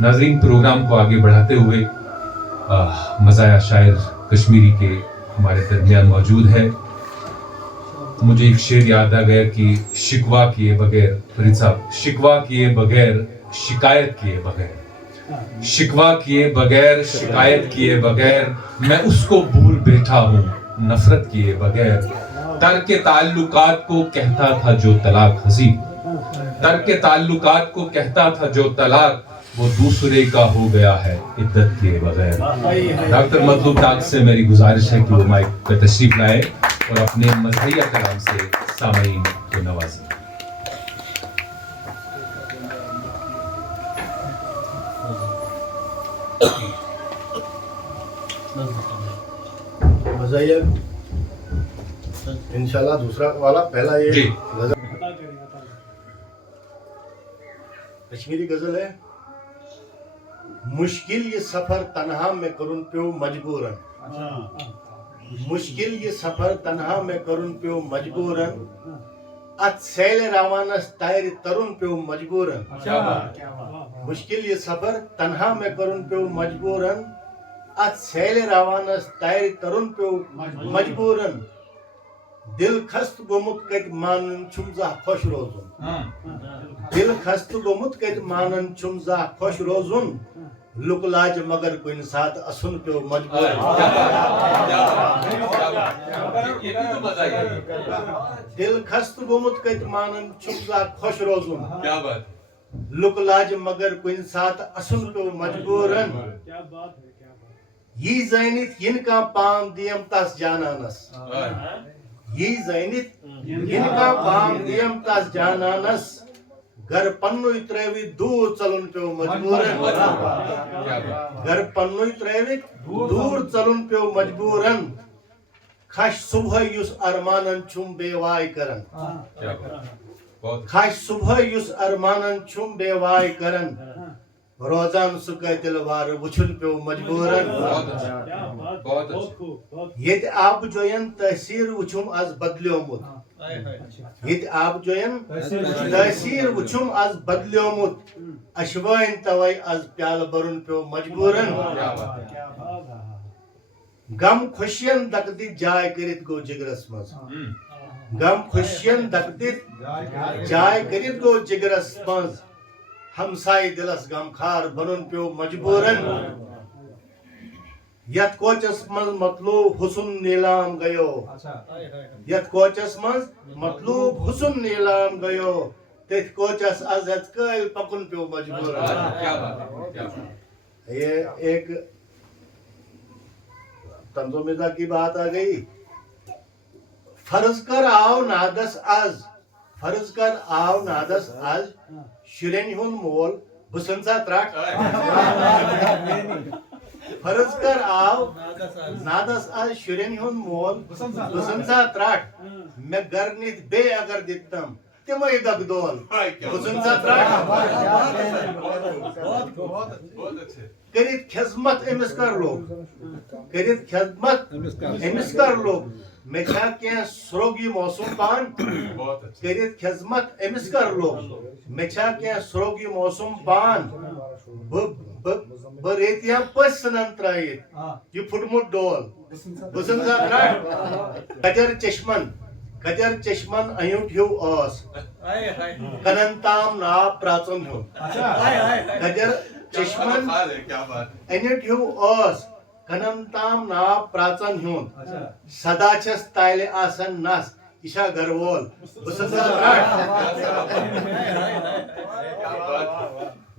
नाज़रीन, प्रोग्राम को आगे बढ़ाते हुए मज़ाया शायर कश्मीरी के हमारे दरमियान मौजूद है। मुझे एक शेर याद आ गया कि शिकवा किए बगैर, फरीद साहब, शिकवा किए बगैर शिकायत किए बगैर, शिकवा किए बगैर शिकायत किए बगैर मैं उसको भूल बैठा हूँ नफरत किए बगैर। तर्क ताल्लुकात को कहता था जो तलाक हसी, तर्क ताल्लुकात को कहता था जो तलाक, वो दूसरे का हो गया है इद्दत किए बगैर। डॉक्टर मतलूब ahmed से मेरी गुजारिश है कि वो माइक पर तशरीफ लाए और अपने मज़हिया कलाम से सामईन को नवाजें। मज़हिया इंशाल्लाह दूसरा वाला, पहला ये गजल कश्मीरी गजल है। मुश्किल ये सफर तन्हा में करुन प्यो मजबूरन, मुश्किल ये सफर तन्हा में करुन प्यो मजबूरन, अत सैल रावानस तायर तरुण प्यो मजबूरन। मुश्किल ये सफर तन्हा में करुन प्यो मजबूरन, अत सैल रावानस तायर तरुण प्यो मजबूरन। दिल खस्त गोमुत कत मानन छुमजा खुश रोजुन, दिल खस्त गोमुत कत मानन छुमजा खुश रोजुन, लुकलाज मगर कुन साथ असुन पे मजबूर। दिल खस्त गोमुत कत मानन छुमजा खुश रोजुन, क्या बात, लुकलाज मगर कुन साथ असुन पे मजबूरन। ये ज़ैनित इनका पाम दियम तस जानानस, ये ज़ैनित इनका पाम दियम तस जानानस, घर पन्नु त्रैवी दूर चलुन पे मजबूरन, घर पन्नु त्रैवी दूर चलुन पे मजबूरन। खश सुबह युस अरमानन छुम बेवाय करन, खश सुबह युस अरमानन छुम बेवाय करन, रोजान सुका दिलवार वुछुन पे मजबूरन। ये आप जोयन तहसीर वुछुम आज बदल्योमुत, ये आप जोयन तहसीर वुछुम आज बदल्योमुत, अशवाइन तवई आज प्याल बरुन पे मजबूरन। गम खुशियन दकदी जाय करित गो जिगरस मज, गम खुशियन दकदी जाय करित गो जिगरस मज, हमसाई दिलस गमखार बनुन प्यो मजबूरन। यत कोचस मज मतलूब हुस्न नीलाम गयो, यत कोचस मज मतलूब हुस्न नीलाम गयो, तेत कोचस अजत कैल पकुन प्यो मजबूरन। क्या बात है, ये एक तंजुमिदा की बात आ गई। फर्ज कर आओ नादस आज, फर्ज कर आओ नादस आज, शुरेन हुन मोल बुसंसा त्राट। फर्ज कर आओ नादस आज शुरेन हुन मोल बुसंसा त्राट, मैं गर्नित बे अगर दितम तिमय दगदोल बुसंसा त्राट। करित खिदमत एमिस कर लोग, करित खिदमत एमिस कर लोग, मैं क्या सरोगी मौसम पान, करित खिदमत एमिस कर लोग, मैं क्या सरोगी मौसम पान, बरेतिया पसनन त्रायित ये फुटमुट डोल बुसंसा त्राट। कजर चश्मन, कजर चश्मन अयुट ह्यू ओस, कनंताम ना प्राचन ह्यू, कजर चश्मन अयुट ह्यू ओस, कनंताम ना प्राचन ह्यू, सदा छस ताइले आसन नस इशा गरवोल बुसंसा त्राट।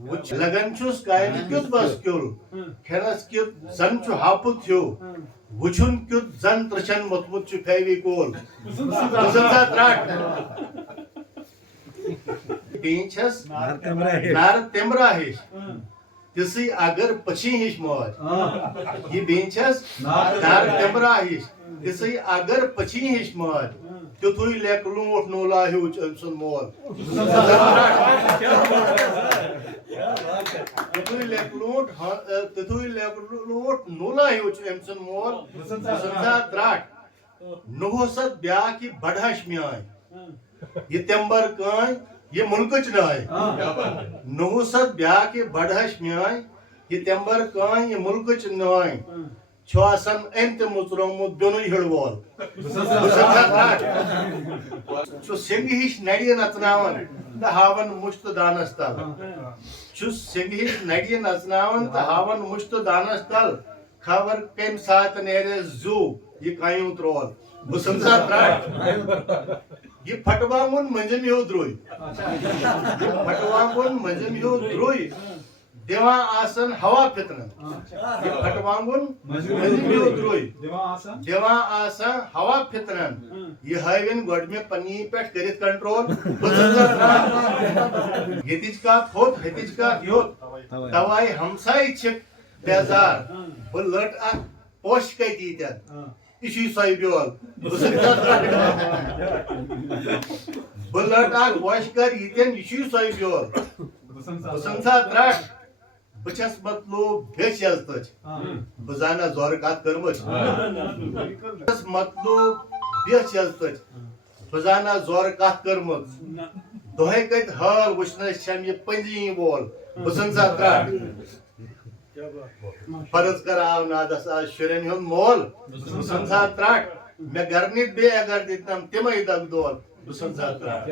वुच लगन छुस कायन क्युत बस क्युल, खेनस क्युत जन छु हापुत ह्यू, वुछुन क्युत जन त्रशन मतमुत छु फेविकोल बुसंसा त्राट। बेंचस नार तेमरा हिश, तिसी अगर पछी हिश मौज, ये बेंचस नार तेमरा हिश, तिसी अगर पछी हिश मौज, तुथुई लेकलूट नोला ह्यूच अमसन मोल तुथुई लेकलूट नोला ह्यूच अमसन मोल बुसंसा त्राट। नुहसत ब्या की बढ़ाश म्याय, ये तेंबर कान ये मुल्कच नाय नहुसत ब्याक ये बड़हश म्याय ये तेंबर कान ये मुल्कच नाय छासन एंत मुचरोमु दोनो हिड़वोल छु सिंगिश नडिय नचनावन द हावन मुश्त दानस्तल छु सिंगिश नडिय नचनावन द हावन मुश्त दानस्तल खबर केम साथ नेरे जू ये कायूं त्रोल बुसंसा त्राट ये फटवांगुन म्हणजे मी हो द्रोई फटवांगुन म्हणजे मी हो द्रोई देवा आसन हवा फितरन ये फटवांगुन म्हणजे मी हो द्रोई देवा आसन हवा फितरन ये हाइवेन गॉड में पन्नी पेट करित कंट्रोल बुसंसा त्राट यतिज का होत हतिज का योत तवाई हमसाई छिक बेजार वो लट आ पोश कई दीत्या इशी साइबियोल बुलट आग वाशकर यितेन इशी साइबियोल बुसंसा त्राट बचस मतलूब बेच यलतच बुजाना जोर कात करमच बस मतलूब बेच यलतच बुजाना जोर कात करमच दोहे कत हाल वुचन छम ये पंजी बोल बुसंसा त्राट फर्ज कर आव नादस आज शुरन हुन मोल बुसंसा त्राट मे गर्नित बे अगर दितम तिमई दग दोल बुसंसा त्राट